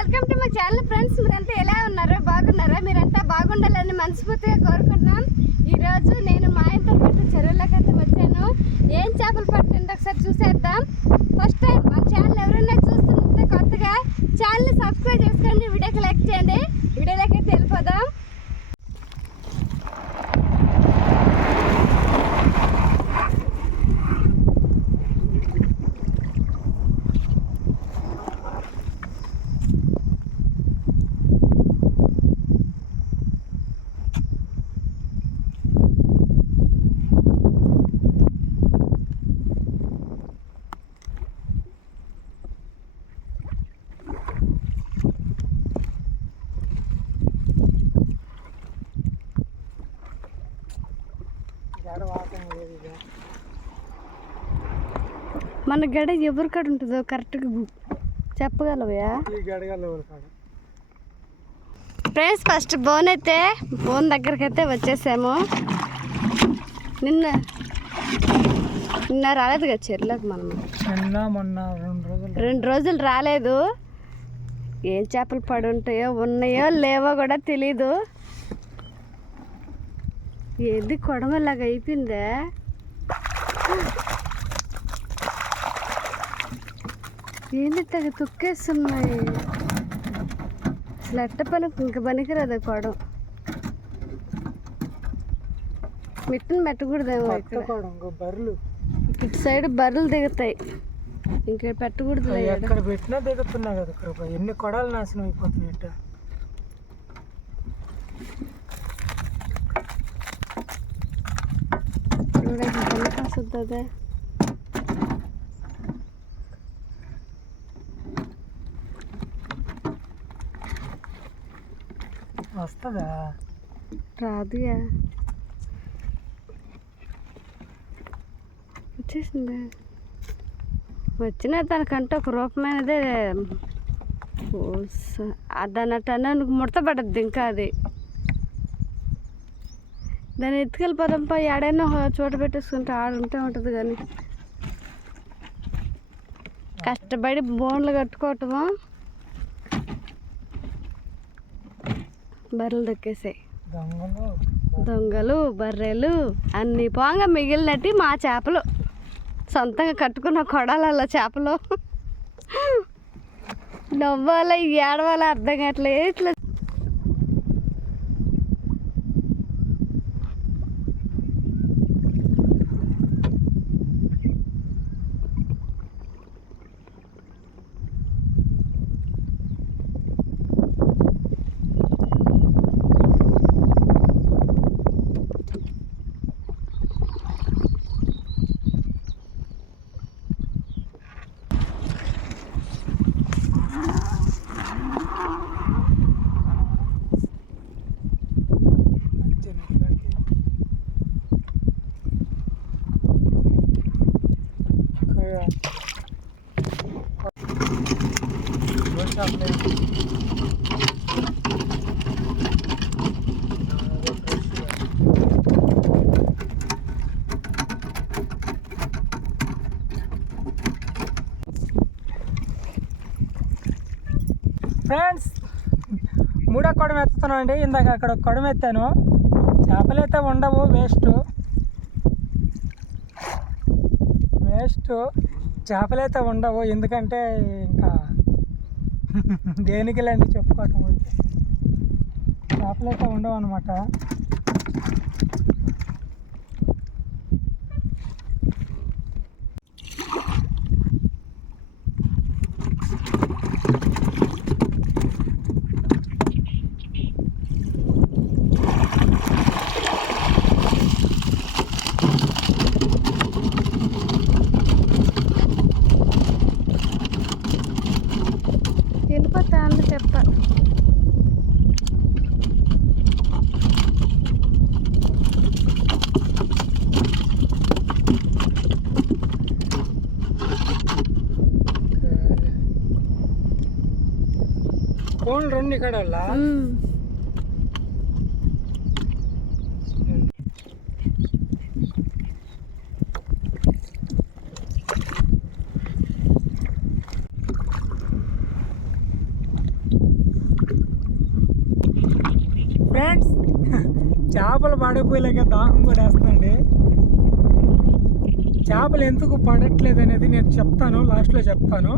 Welcome to మా channel friends. మీరంతా ఎలా ఉన్నారో బాగున్నారా? మీరంతా బాగుండాలని మనస్ఫూర్తిగా కోరుకుంటున్నాం. ఈరోజు నేను మా ఆయనతో పాటు చెరువులోకి అయితే వచ్చాను. ఏం చేపలు పట్టిందో ఒకసారి చూసేద్దాం. ఫస్ట్ టైం మా ఛానల్ ఎవరైనా చూస్తుంటే కొత్తగా ఛానల్ని సబ్స్క్రైబ్ చేసుకోండి వీడియోకి లైక్ చేయండి. వీడియోలోకి అయితే వెళ్ళిపోదాం గడ వాసన లేదు ఇక మన గడ ఎవరి కాడ ఉంటుందో కరెక్ట్గా చెప్పగలవా? ఈ గడగల కాడ? ఫ్రెండ్స్ ఫస్ట్ బోన్ అయితే బోన్ దగ్గరికి అయితే వచ్చేసాము. నిన్న నిన్న రాలేదు కదా చెర్లకు మనం. రెండు రోజులు రాలేదు. ఏం చేపలు పడి ఉంటాయో ఉన్నాయో లేవో కూడా తెలీదు. ఏది కొడమలాగా అయిపోయిందే? ఏంది తెగ తొక్కేస్తున్నాయి అసలు ఎట్ట పని ఇంక పనికిరాదు కొడం. మిట్టను పెట్టకూడదేమో ఇక్కడ. కూడా ఇంకో బర్రెలు. ఇటు సైడ్ బర్రెలు దిగుతాయి. ఇంకా పెట్టకూడదు ఎక్కడ పెట్టినా దిగుతున్నా కదా ఇక్కడ ఎన్ని కొడాలు నాశనం అయిపోతున్నాయి ఇట్ట. చూడండి కాసుద్దే వస్తుందా రాదుయా వచ్చేసింది. వచ్చిన దానికంటే ఒక రూపమైనదే దాని అట్టనే ముడత పడద్ది ఇంకా అది. దాన్ని ఎత్తుకెళ్ళిపోదాంపా ఏడైనా చోట పెట్టేసుకుంటే ఆడుంటే ఉంటుంది కానీ. కష్టపడి బోన్లు కట్టుకోవటము? బర్రెలు దొక్కేసాయి. దొంగలు? బర్రెలు అన్ని పోగా మిగిలినట్టు మా చేపలు. సొంతంగా కట్టుకున్న కొడాలల్ల చేపలు. నవ్వాల ఏడవాల అర్థం కావట్లే ఇట్లా మంచి నిలబడి. కొయ్య. రోజు చేపలే. అదే ఫ్రెష్గా. ఫ్రెండ్స్ మూడో కొడం ఎత్తుతున్నాం అండి ఇందాక అక్కడ ఒక కొడం ఎత్తాను. చేపలైతే ఉండవు వేస్ట్ వేస్ట్ చేపలైతే ఉండవు ఎందుకంటే ఇంకా దేనికి లేండి చెప్పుకోవటం చేపలైతే ఉండవు అనమాట కాడ చేపలు పడకపోయేలాగా దాహం కూడా వేస్తుంది చేపలు ఎందుకు పడట్లేదు అనేది నేను చెప్తాను లాస్ట్లో చెప్తాను.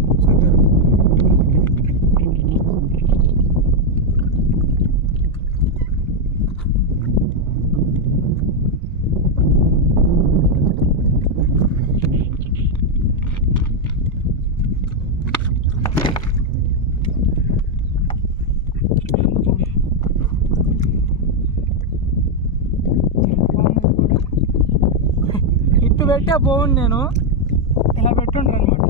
పెట్టే బాగుంది నేను. ఇలా పెట్టుండ్రు అనమాట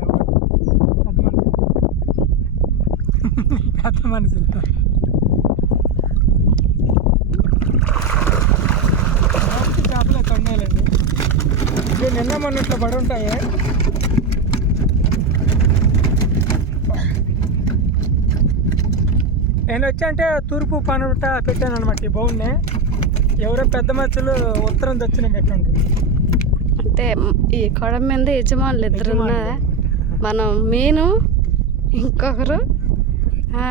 పెద్ద మనుషులు చేపలే కొండాలండి ఇది నిన్న మొన్నట్లో పడి ఉంటాయి. నేను వచ్చి అంటే తూర్పు పనుట పెట్టాను అనమాట ఈ బౌన్ని. ఎవరో పెద్ద మనుషులు ఉత్తరం దక్షిణం పెట్టుండ్రు. అంటే ఈ కొడ మీద యజమానులు ఇద్దరు ఉన్నారా. మనం మీను ఇంకొకరు ఆ,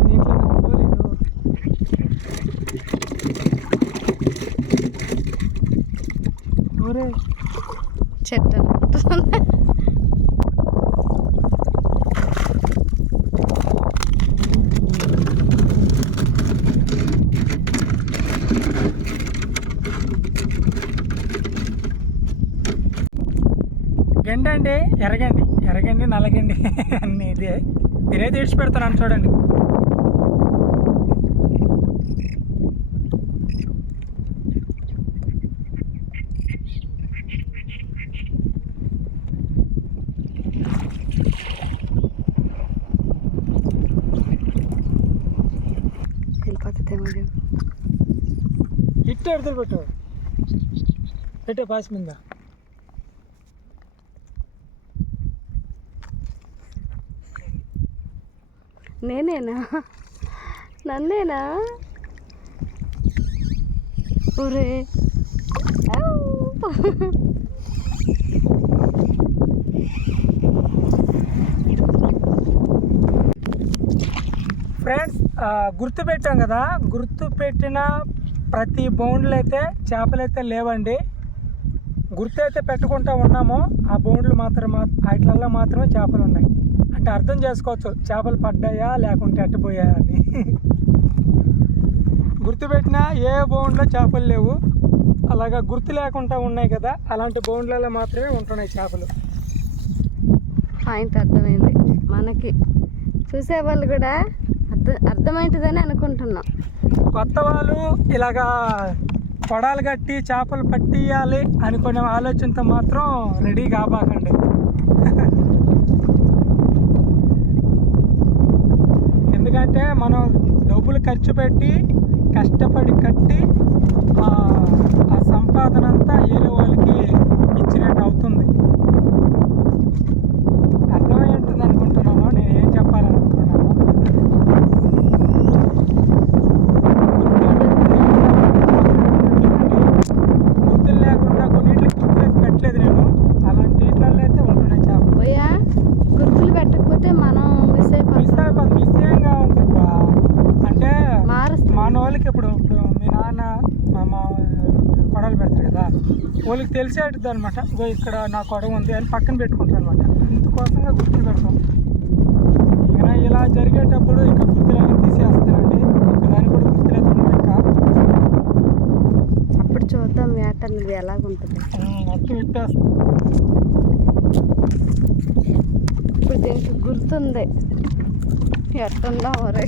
దీంట్లో ఉందో లేదో ఒరే చెట్టు. గండి అండి ఎరగండి ఎరగండి నల్లగండి అన్నీ ఇదే. మీరైతే ఇడిచి పెడతాను చూడండి. ఎడతలు పెట్టు. పెట్టే పాస్ మీద. నేనేనా? నన్నేనా? ఒరే! ఫ్రెండ్స్ ఆ, గుర్తు పెట్టాం కదా. గుర్తు పెట్టిన ప్రతి బౌండ్లు అయితే చేపలు అయితే లేవండి. గుర్తు అయితే పెట్టుకుంటా ఉన్నామో ఆ బౌండ్లు మాత్రం వాటిలల్లో మాత్రమే చేపలు ఉన్నాయి. అంటే అర్థం చేసుకోవచ్చు చేపలు పడ్డాయా లేకుంటే అట్టుపోయాయా అని. గుర్తుపెట్టిన ఏ బౌండ్లో చేపలు లేవు. అలాగా గుర్తు లేకుండా ఉన్నాయి కదా అలాంటి బౌండ్లలో మాత్రమే ఉంటున్నాయి చేపలు. పాయింట్ అర్థమైంది. మనకి చూసే వాళ్ళు కూడా అర్థం అర్థమైంటుందని అనుకుంటున్నాం. కొత్త వాళ్ళు ఇలాగా కొడాలు కట్టి చేపలు పట్టియాలి అనుకునే ఆలోచనతో మాత్రం రెడీ కాబాకండి. ఎందుకంటే మనం డబ్బులు ఖర్చు పెట్టి కష్టపడి కట్టి ఆ ఆ సంపాదన అంతా ఏరే వాళ్ళకి ఇచ్చినట్టు అవుతుంది అర్థమై ఉంటుంది అనుకుంటున్నాను నేను ఏం చెప్పాలనుకుంటున్నాను గుర్తులు లేకుండా కొన్నిటికి గుర్తులు అయితే పెట్టలేదు నేను అలాంటి వీటిలలో అయితే ఉంటున్నాయి చేపలు పోయా గుర్తులు పెట్టకపోతే మనం మిస్ మిస్ అయిపోతాం అయిపోతుంది మిస్ ఏం కావు అంటే మారుస్తాం మన వాళ్ళకి ఇప్పుడు ఇప్పుడు మీ నాన్న మా మా కొడలు పెడతారు కదా వాళ్ళకి తెలిసేటది అనమాట ఇగో ఇక్కడ నా కొడవ ఉంది అని పక్కన పెట్టుకుంటారు అనమాట అందుకోసంగా గుర్తులు పెడతాం. ఇక ఇలా జరిగేటప్పుడు ఇక గుర్తులన్నీ తీసేస్తానండి. ఇక దానికి కూడా గుర్తులేదు ఇంకా అప్పుడు చూద్దాం వేట అనేది ఎలాగుంటుంది. మొత్తం ఇప్పుడు దీనికి గుర్తుంది. ఎట్టుందా మరి.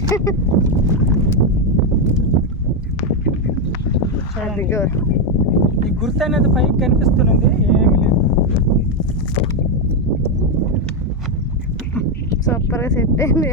అదిగో. ఈ గుర్తు అనేది పైకి కనిపిస్తున్నది ఏమీ లేదు. సూపర్గా సెట్ అయింది.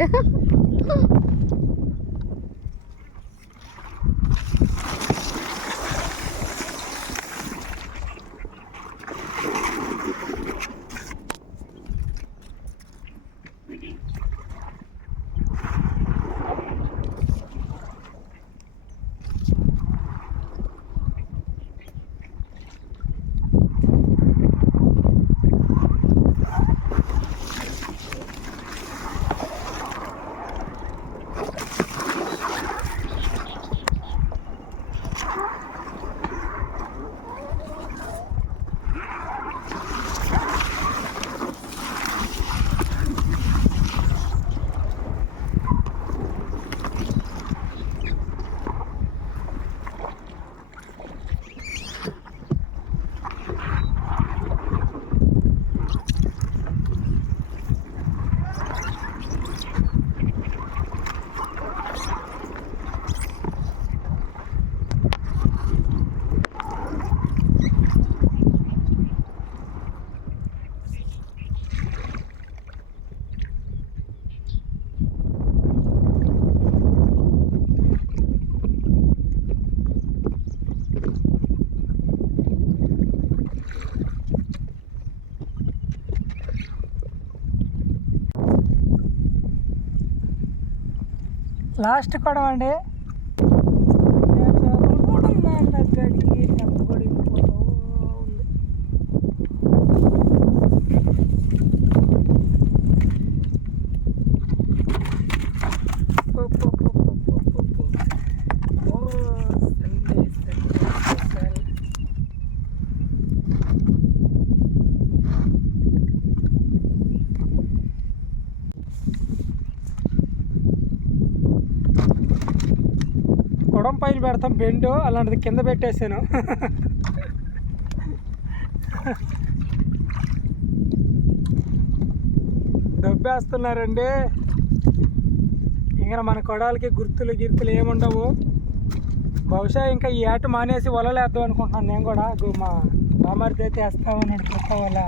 లాస్ట్ కూడా అండి కుడం పైన పెడతాం బెండు అలాంటిది కింద పెట్టేసాను. దొబ్బేస్తున్నారండి. ఇంకా మన కొడాలకి గుర్తులు గిర్తులు ఏముండవు. బహుశా ఇంకా ఈ ఆట మానేసి వలలేద్దాం అనుకుంటున్నాను నేను కూడా. మా బామర్ది అయితే వేస్తామన్నాడు కొత్త వల.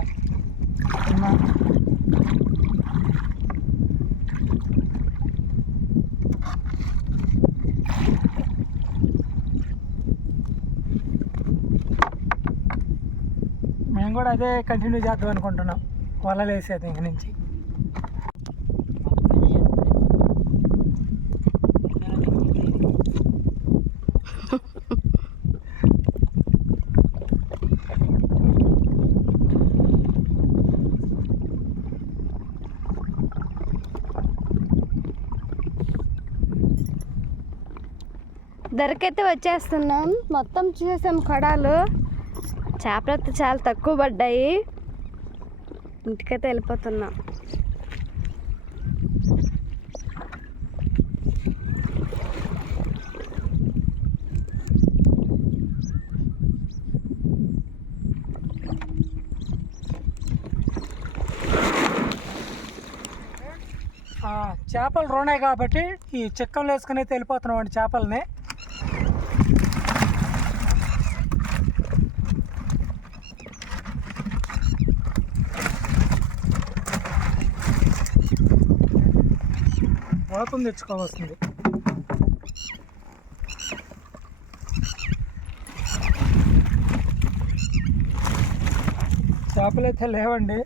మేము కూడా అదే కంటిన్యూ చేద్దాం అనుకుంటున్నాం. వలలు వేసేది ఇంక నుంచి. దొరికైతే వచ్చేస్తున్నాం. మొత్తం చూసేసాం కొడాలు. చేపలు అయితే చాలా తక్కువ పడ్డాయి. ఇంటికైతే వెళ్ళిపోతున్నాం. చేపలు రోనాయి కాబట్టి ఈ చెక్కలు వేసుకుని అయితే వెళ్ళిపోతున్నాం అండి చేపలని. శాతం తెచ్చుకోవాల్సింది. చేపలు అయితే లేవండి.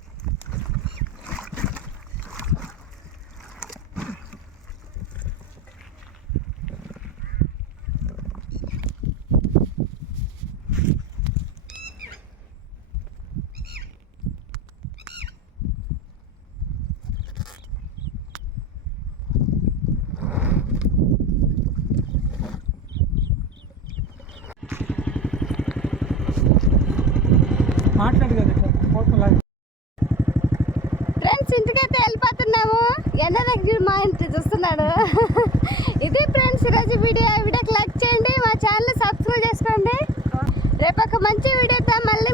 ఫ్రెండ్స్ ఇంటికైతే వెళ్ళిపోతున్నాము. ఎన్నో మా ఇంటి చూస్తున్నాడు. ఇది ఫ్రెండ్స్ ఈరోజు వీడియో. వీడియోకి లైక్ చేయండి. మా ఛానల్ సబ్స్క్రైబ్ చేసుకోండి. రేపు ఒక మంచి వీడియోతో మళ్ళీ